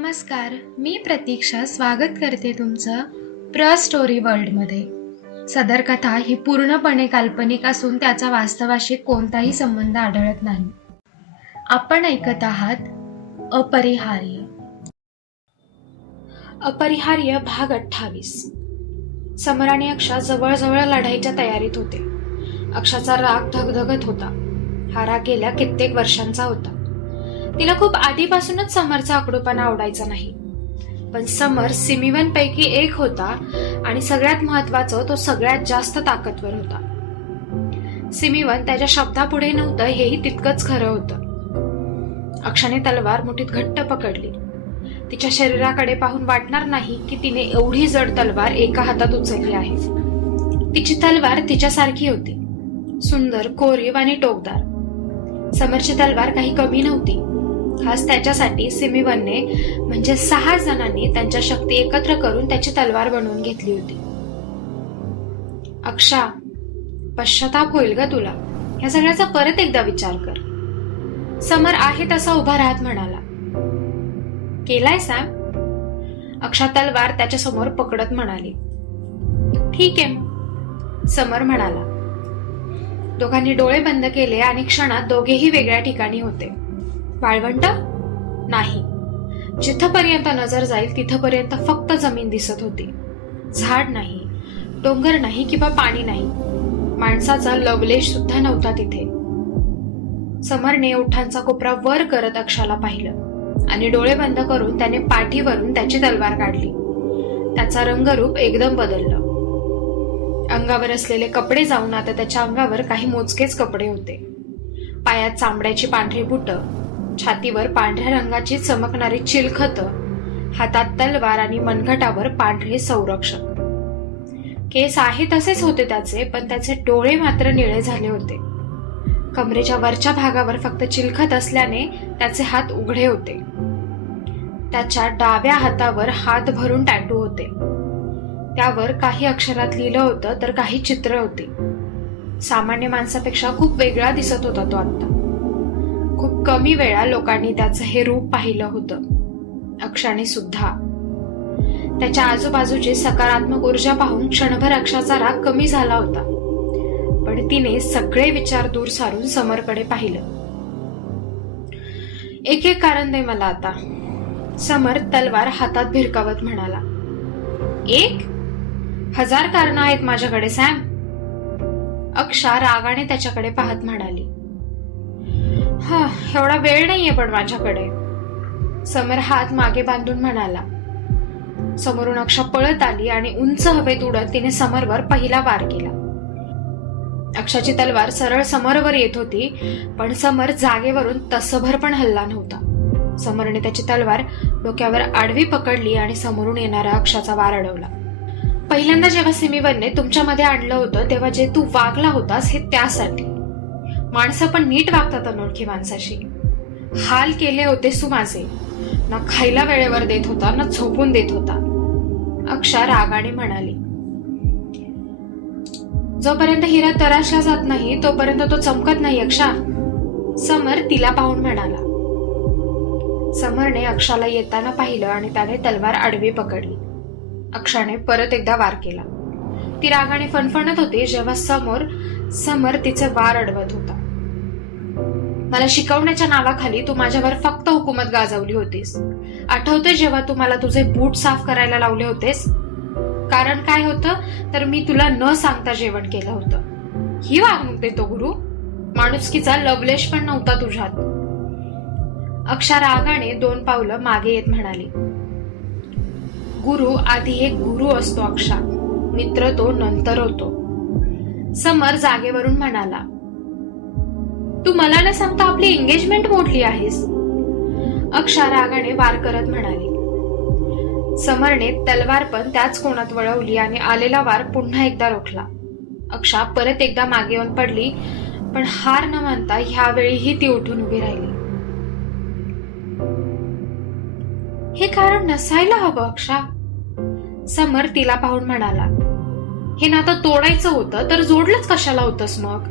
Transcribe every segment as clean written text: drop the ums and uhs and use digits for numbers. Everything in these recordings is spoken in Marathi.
नमस्कार, मी प्रतीक्षा स्वागत करते तुमचं प्र स्टोरी वर्ल्डमध्ये. सदर कथा ही पूर्णपणे काल्पनिक असून त्याचा वास्तवाशी कोणताही संबंध आढळत नाही. आपण ऐकत आहात अपरिहार्य. अपरिहार्य भाग 28. समर आणि अक्षा जवळजवळ लढाईच्या तयारीत होते. अक्षाचा राग धगधगत होता. हा राग गेल्या कित्येक वर्षांचा होता. तिला खूप आधीपासूनच समरचा आकडूपणा आवडायचा नाही. पण समर सिमीवन पैकी एक होता आणि सगळ्यात महत्वाचं तो सगळ्यात जास्त ताकदवर होता. सिमीवन त्याच्या शब्दापुढे नव्हतं हेही तितकंच खरं होतं. अक्षाने तलवार मुठीत घट्ट पकडली. तिच्या शरीराकडे पाहून वाटणार नाही की तिने एवढी जड तलवार एका हातात उचलली आहे. तिची तलवार तिच्यासारखी होती, सुंदर, कोरीव आणि टोकदार. समरची तलवार काही कमी नव्हती. खास त्याच्यासाठी सिमीवनने म्हणजे 6 जणांनी त्यांच्या शक्ती एकत्र करून त्याची तलवार बनवून घेतली होती. अक्षा, पश्चाताप होईल ग तुला. या सगळ्याचा परत एकदा विचार कर. समर आहे तसा उभा राहत म्हणाला. केलाय सॅम? अक्षा तलवार त्याच्या समोर पकडत म्हणाली. ठीक आहे, समर म्हणाला. दोघांनी डोळे बंद केले आणि क्षणात दोघेही वेगळ्या ठिकाणी होते. वाळवंट नाही. जिथपर्यंत नजर जाईल तिथपर्यंत फक्त जमीन दिसत होती. झाड नाही, डोंगर नाही किंवा पाणी नाही. माणसाचा लवलेश सुद्धा नव्हता तिथे. समरने ओठांचा कोपरा वर करत अक्षाला पाहिलं आणि डोळे बंद करून त्याने पाठीवरून त्याची तलवार काढली. त्याचा रंगरूप एकदम बदललं. अंगावर असलेले कपडे जाऊन आता त्याच्या अंगावर काही मोजकेच कपडे होते. पायात चांबड्याची पांढरी बुटं, छातीवर पांढऱ्या रंगाची चमकणारी चिलखतं, हातात तलवार आणि मनगटावर पांढरे संरक्षक. केस आहे तसेच होते त्याचे, पण त्याचे डोळे मात्र निळे झाले होते. कमरेच्या वरच्या भागावर फक्त चिलखत असल्याने त्याचे हात उघडे होते. त्याच्या डाव्या हातावर हात भरून टॅटू होते. त्यावर काही अक्षरात लिहिलं होतं तर काही चित्र होती. सामान्य माणसापेक्षा खूप वेगळा दिसत होता तो आता. खूप कमी वेळा लोकांनी त्याचं हे रूप पाहिलं होतं, अक्षाने सुद्धा. त्याच्या आजूबाजूची सकारात्मक ऊर्जा पाहून क्षणभर अक्षाचा राग कमी झाला होता. पण तिने सगळे विचार दूर सारून समरकडे पाहिलं. एक एक कारण दे मला आता, समर तलवार हातात भिरकावत म्हणाला. 1000 कारणं आहेत माझ्याकडे सॅम. अक्षा रागाने त्याच्याकडे पाहत म्हणाली. एवढा वेळ नाहीये पण माझ्याकडे. समर हात मागे बांधून म्हणाला. समोरून अक्षा पळत आली आणि उंच हवेत उडत तिने समरवर पहिला वार केला. अक्षाची तलवार सरळ समरवर येत होती, पण समर जागेवरून तसभर पण हलला नव्हता. समरने त्याची तलवार डोक्यावर आडवी पकडली आणि समोरून येणारा अक्षाचा वार अडवला. पहिल्यांदा जेव्हा सिमीवनने तुमच्यामध्ये आणलं होतं तेव्हा जे तू वागला होतास हे त्यासाठी. माणसं पण नीट वागतात अनोळखी माणसाशी. हाल केले होतेस तू माझे. ना खायला वेळेवर देत होता ना झोपून देत होता, अक्षा रागाने म्हणाली. जोपर्यंत हिरा तराशला जात नाही तोपर्यंत तो चमकत नाही अक्षा, समर तिला पाहून म्हणाला. समरने अक्षाला येताना पाहिलं आणि त्याने तलवार आडवी पकडली. अक्षाने परत एकदा वार केला. ती रागाने फणफणत होती जेव्हा समर तिचे वार अडवत होता. मला शिकवण्याच्या नावाखाली तू माझ्यावर फक्त हुकूमत गाजवली होतीस. आठवते जेव्हा तू मला तुझे बूट साफ करायला लावले होतेस? कारण काय होतं तर मी तुला न सांगता जेवण केलं होतं. ही वागणूक देतो गुरु? माणुसकीचा लवलेश पण नव्हता तुझ्यात. अक्षा रागाने 2 पावलं मागे येत म्हणाली. गुरु आधी एक गुरु असतो अक्षा, मित्र तो नंतर होतो. समर जागेवरून म्हणाला. तू मला न सांगता आपली एंगेजमेंट मोडली आहेस, अक्षा रागाने वार करत म्हणाली. समरने तलवार पण त्याच कोणात वळवली आणि आलेला वार पुन्हा एकदा रोखला. अक्षा परत एकदा मागे येऊन पडली, पण हार न मानता ह्यावेळीही ती उठून उभी राहिली. हे कारण नसायला हवं अक्षा, समर तिला पाहून म्हणाला. हे नातं तोडायचं होतं तर जोडलंच कशाला होतंस मग?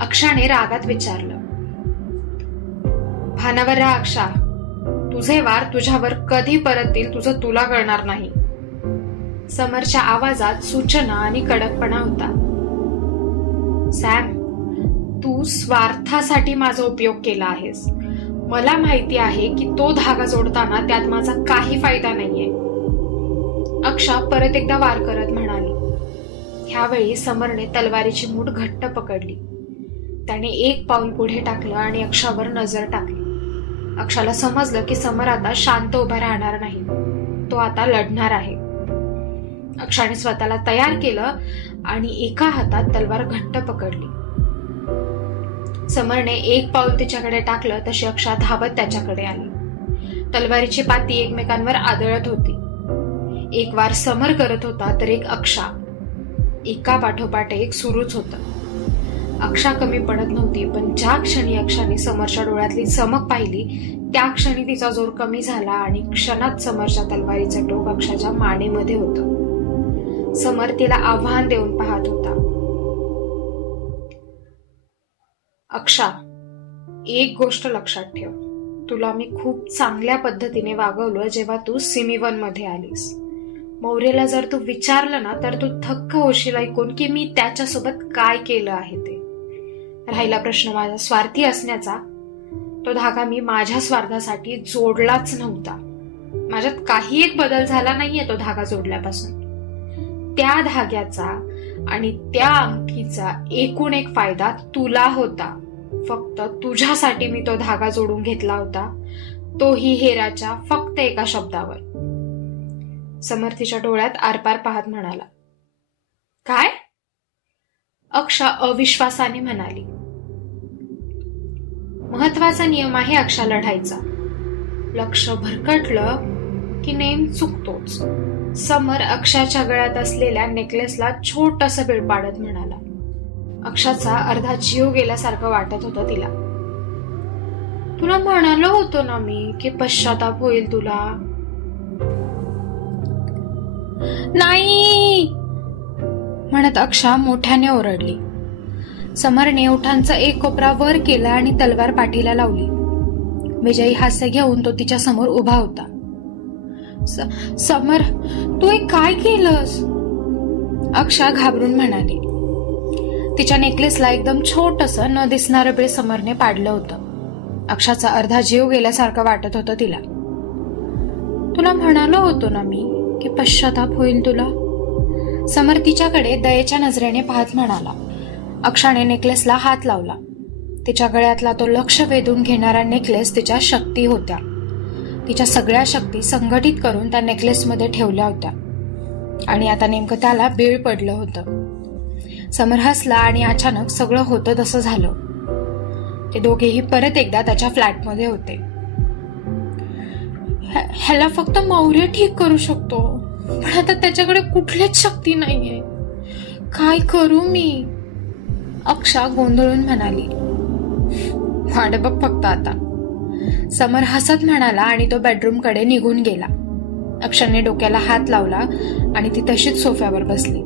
अक्षाने रागात विचारलं. भानावर राहा अक्षा, तुझे वार तुझ्यावर कधी परततील तुझं तुला कळणार नाही. समरच्या आवाजात सूचना आणि कडकपणा होता. सॅम, तू स्वार्थासाठी माझा उपयोग केला आहेस. मला माहिती आहे की तो धागा जोडताना त्यात माझा काही फायदा नाहीये. अक्षा परत एकदा वार करत म्हणाली. ह्यावेळी समरने तलवारीची मूठ घट्ट पकडली. त्याने एक पाऊल पुढे टाकलं आणि अक्षावर नजर टाकली. अक्षाला समजलं की समर आता शांत उभा राहणार नाही, तो आता लढणार आहे. अक्षाने स्वतःला तयार केलं आणि एका हातात तलवार घट्ट पकडली. समरने एक पाऊल तिच्याकडे टाकलं तशी अक्षा धावत त्याच्याकडे आली. तलवारीची पाती एकमेकांवर आदळत होती. एक वार समर करत होता तर एक अक्षा. एका पाठोपाठ एक सुरूच होतं. अक्षा कमी पडत नव्हती, पण ज्या क्षणी अक्षाने समरच्या डोळ्यातली चमक पाहिली त्या क्षणी तिचा जोर कमी झाला आणि क्षणात समरच्या तलवारीचं टोक अक्षाच्या मानेमध्ये होतं. समर तिला आव्हान देऊन पाहत होता. अक्षा, एक गोष्ट लक्षात ठेव. तुला मी खूप चांगल्या पद्धतीने वागवलं जेव्हा तू सिमी-1 मध्ये आलीस. मौर्यला जर तू विचारलं ना तर तू थक्क होशील ऐकून की मी त्याच्यासोबत काय केलं आहे ते. राहिला प्रश्न माझा स्वार्थी असण्याचा, तो धागा मी माझ्या स्वार्थासाठी जोडलाच नव्हता. माझ्यात काही एक बदल झाला नाहीये तो धागा जोडल्यापासून. त्या धाग्याचा आणि त्या अंगठीचा एकूण एक फायदा तुला होता. फक्त तुझ्यासाठी मी तो धागा जोडून घेतला होता, तोही हेराच्या फक्त एका शब्दावर. समर्थीच्या डोळ्यात आरपार पाहत म्हणाला. काय? अक्षा अविश्वासाने म्हणाली. महत्वाचा नियम आहे अक्षा लढायचा. लक्ष भरकटलं की नेम चुकतोच. समर अक्षाच्या गळ्यात असलेल्या नेकलेसला छोटस बीळ पाडत म्हणाला. अक्षाचा अर्धा जीव गेल्यासारखं वाटत होतं तिला. तुला म्हणालो होतो ना मी की पश्चाताप होईल तुला. नाही म्हणत अक्षा मोठ्याने ओरडली. समरने ओठांचा एक कोपरा वर केला आणि तलवार पाठीला लावली. विजयी हास्य घेऊन तो तिच्या समोर उभा होता. समर, तू हे काय केलंस? अक्षा घाबरून म्हणाली. तिच्या नेकलेसला एकदम छोटस न दिसणारं बीळ समरने पाडलं होतं. अक्षाचा अर्धा जीव गेल्यासारखं वाटत होतं तिला. तुला म्हणालो होतो ना मी की पश्चाताप होईल तुला. समर तिच्याकडे दयेच्या नजरेने पाहत म्हणाला. अक्षाने नेकलेसला हात लावला. तिच्या गळ्यातला तो लक्ष वेधून घेणारा नेकलेस तिच्या शक्ती होत्या. तिच्या सगळ्या शक्ती संघटित करून त्या नेकलेसमध्ये ठेवल्या होत्या आणि आता नेमकं त्याला बीळ पडलं होतं. समर हसला आणि अचानक सगळं होतं तसं झालं. ते दोघेही परत एकदा त्याच्या फ्लॅटमध्ये होते. ह्याला फक्त मौर्य ठीक करू शकतो, पण आता त्याच्याकडे कुठलीच शक्ती नाहीये. काय करू मी? अक्षा गोंधळून म्हणाली. वाट बघ फक्त आता. समर हसत म्हणाला आणि तो बेडरूमकडे निघून गेला. अक्षाने डोक्याला हात लावला आणि ती तशीच सोफ्यावर बसली.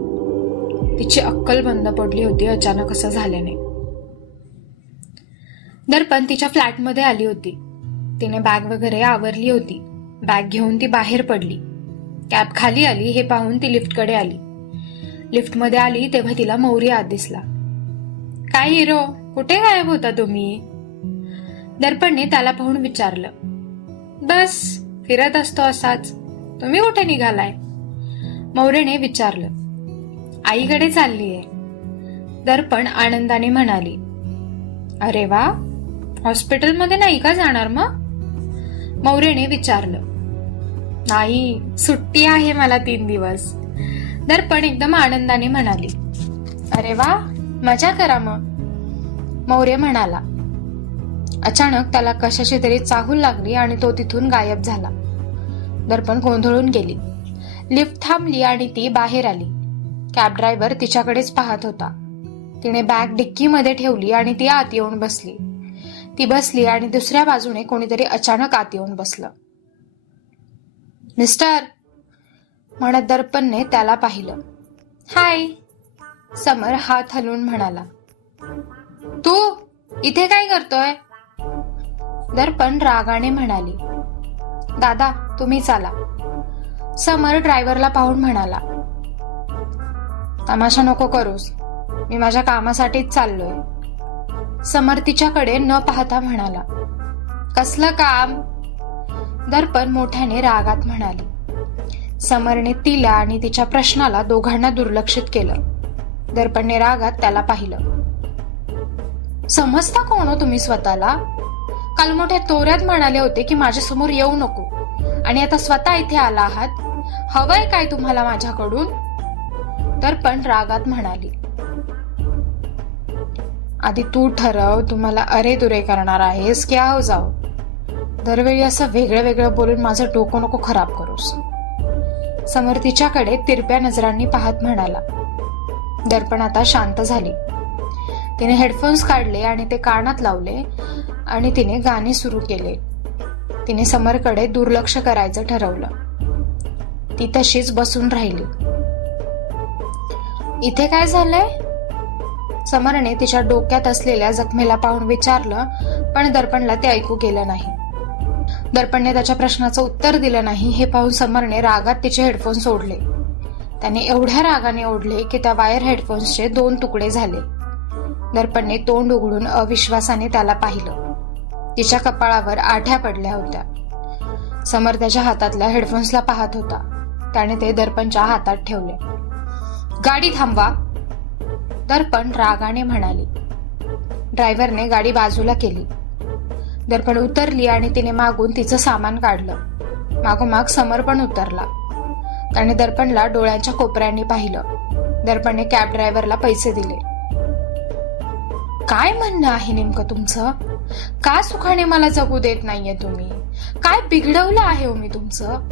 तिची अक्कल बंद पडली होती अचानक असं झाल्याने. दर्पण तिच्या फ्लॅटमध्ये आली होती. तिने बॅग वगैरे आवरली होती. बॅग घेऊन ती बाहेर पडली. कॅब खाली आली हे पाहून ती लिफ्टकडे आली. लिफ्टमध्ये आली तेव्हा तिला मौर्य आत दिसला. काय हिरो, कुठे गायब होता तुम्ही? दर्पणने त्याला पाहून विचारलं. बस फिरत असतो असाच. तुम्ही कुठे निघालाय? मौर्यने विचारलं. आईकडे चाललीये. दर्पण आनंदाने म्हणाली. अरे वा, हॉस्पिटलमध्ये नाही का जाणार मग? मौर्यने विचारलं. नाही, सुट्टी आहे मला 3 दिवस. दर्पण एकदम आनंदाने म्हणाली. अरे वा, मजा करा मग. मौर्य म्हणाला. अचानक त्याला कशाची तरी चाहूल लागली आणि तो तिथून गायब झाला. दर्पण गोंधळून गेली. लिफ्ट थांबली आणि ती बाहेर आली. कॅब ड्रायव्हर तिच्याकडेच पाहत होता. तिने बॅग डिक्कीमध्ये ठेवली आणि ती आत येऊन बसली. ती बसली आणि दुसऱ्या बाजूने कोणीतरी अचानक आत येऊन बसलं. मिस्टर म्हणत दर्पणने त्याला पाहिलं. हाय, समर हात हलवून म्हणाला. तू इथे काय करतोय? दर्पण रागाने म्हणाली. दादा तुम्ही चाला, समर ड्रायव्हरला पाहून म्हणाला. तमाशा नको करूस, मी माझ्या कामासाठीच चाललोय. समर तिच्याकडे न पाहता म्हणाला. कसलं काम? दर्पण मोठ्याने रागात म्हणाली. समरने तिला आणि तिच्या प्रश्नाला दोघांना दुर्लक्षित केलं. दर्पणने रागात त्याला पाहिलं. समजता कोण हो तुम्ही स्वतःला? काल मोठ्या तोऱ्यात म्हणाले होते की माझ्यासमोर येऊ नको, आणि आता स्वतः इथे आला आहात. हवंय काय तुम्हाला माझ्याकडून? दर्पण रागात म्हणाली. आधी तू ठरव, तुम्हाला अरे दुरे करणार आहेस की आहो जाऊ. दरवेळी असं वेगळं वेगळं बोलून माझं डोकं नको खराब करूस. समर तिच्याकडे तिरप्या नजरांनी पाहत म्हणाला. दर्पण आता शांत झाली. तिने हेडफोन्स काढले आणि ते कानात लावले आणि तिने गाणे सुरू केले. तिने समरकडे दुर्लक्ष करायचं ठरवलं. ती तशीच बसून राहिली. इथे काय झालंय? समरने तिच्या डोक्यात असलेल्या जखमेला पाहून विचारलं, पण दर्पणला ते ऐकू गेलं नाही. दर्पणने त्याच्या प्रश्नाचं उत्तर दिलं नाही हे पाहून समरने रागात तिचे हेडफोन्स ओढले. त्याने एवढ्या रागाने ओढले की त्या वायर हेडफोन्सचे 2 तुकडे झाले. दर्पणने तोंड उघडून अविश्वासाने त्याला पाहिलं. तिच्या कपाळावर आठ्या पडल्या होत्या. समर त्याच्या हातातल्या हेडफोन्सला पाहत होता. त्याने ते दर्पणच्या हातात ठेवले. गाडी थांबवा, दर्पण रागाने म्हणाली. ड्रायव्हरने गाडी बाजूला केली. दर्पण उतरली आणि तिने मागून तिचं सामान काढलं. मागोमाग समर पण उतरला. त्याने दर्पणला डोळ्यांच्या कोपऱ्यांनी पाहिलं. दर्पणने कॅब ड्रायव्हरला पैसे दिले. काय म्हणणं आहे नेमकं तुमचं? का सुखाने मला जगू देत नाहीये तुम्ही? काय बिघडवलं आहे हो मी तुमचं?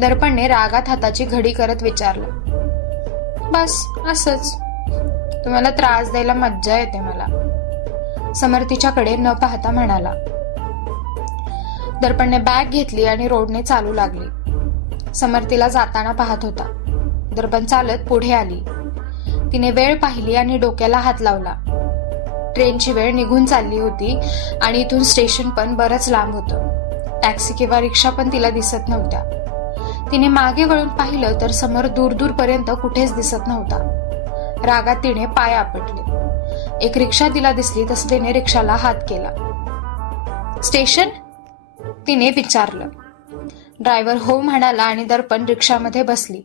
दर्पणने रागात हाताची घडी करत विचारलं. बस असंच, तुम्हाला त्रास द्यायला मज्जा येते मला, समर तिच्याकडे न पाहता म्हणाला. दर्पणने बॅग घेतली आणि रोडने चालू लागली. समर तिला जाताना पाहत होता. दर्पण चालत पुढे आली. तिने वेळ पाहिली आणि डोक्याला हात लावला. ट्रेनची वेळ निघून चालली होती आणि इथून स्टेशन पण बरंच लांब होतं. टॅक्सी किंवा रिक्षा पण तिला दिसत नव्हत्या. तिने मागे वळून पाहिलं तर समोर दूर दूरपर्यंत कुठेच दिसत नव्हता. रागात तिने पाय आपटले. एक रिक्षा तिला दिसली तसं तिने रिक्षाला हात केला. स्टेशन? तिने विचारलं. ड्रायव्हर हो म्हणाला आणि दर्पण रिक्षामध्ये बसली.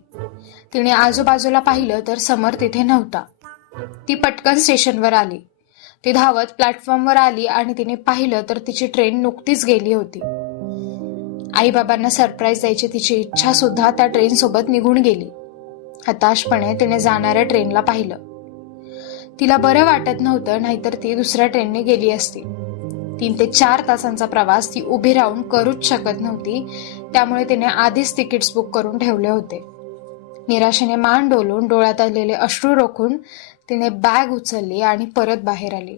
तिने आजूबाजूला पाहिलं तर समर तिथे नव्हता. ती पटकन स्टेशनवर आली. ती धावत प्लॅटफॉर्मवर आली आणि तिने पाहिलं तर तिची ट्रेन नुकतीच गेली होती. आईबाबांना सरप्राईज द्यायची तिची इच्छा सुद्धा त्या ट्रेन सोबत निघून गेली. हताशपणे तिने जाणाऱ्या ट्रेनला पाहिलं. तिला बरं वाटत नव्हतं, नाहीतर ती दुसऱ्या ट्रेनने गेली असती. 3 ते 4 तासांचा प्रवास ती उभी राहून करूच शकत नव्हती. त्यामुळे तिने आधीच तिकीट्स बुक करून ठेवले होते. निराशेने मान डोलून डोळ्यात आलेले अश्रू रोखून तिने बॅग उचलली आणि परत बाहेर आली.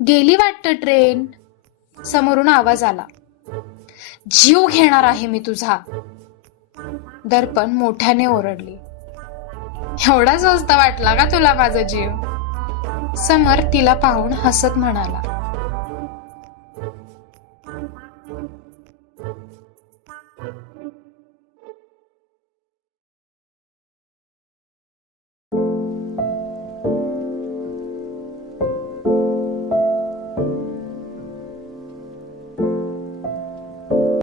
गेली वाटतं ट्रेन, समोरून आवाज आला. जीव घेणार आहे मी तुझा, दर्पण मोठ्याने ओरडली. एवढा स्वस्त वाटला का तुला माझा जीव? समर तिला पाहून हसत म्हणाला.